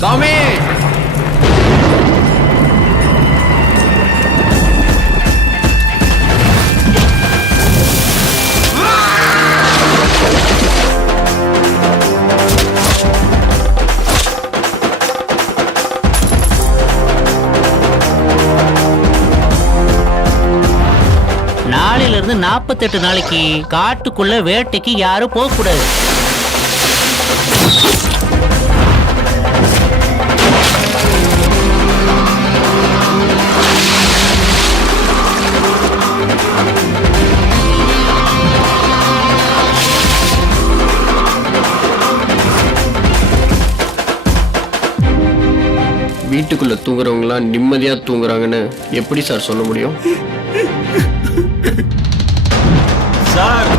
சாமி! நாளையிலிருந்து 48 நாளைக்கு காட்டுக்குள்ள வேட்டைக்கு யாரும் போக கூடாது. வீட்டுக்குள்ள தூங்குறவங்களாம் நிம்மதியா தூங்குறாங்கன்னு எப்படி சார் சொல்ல முடியும்? சார்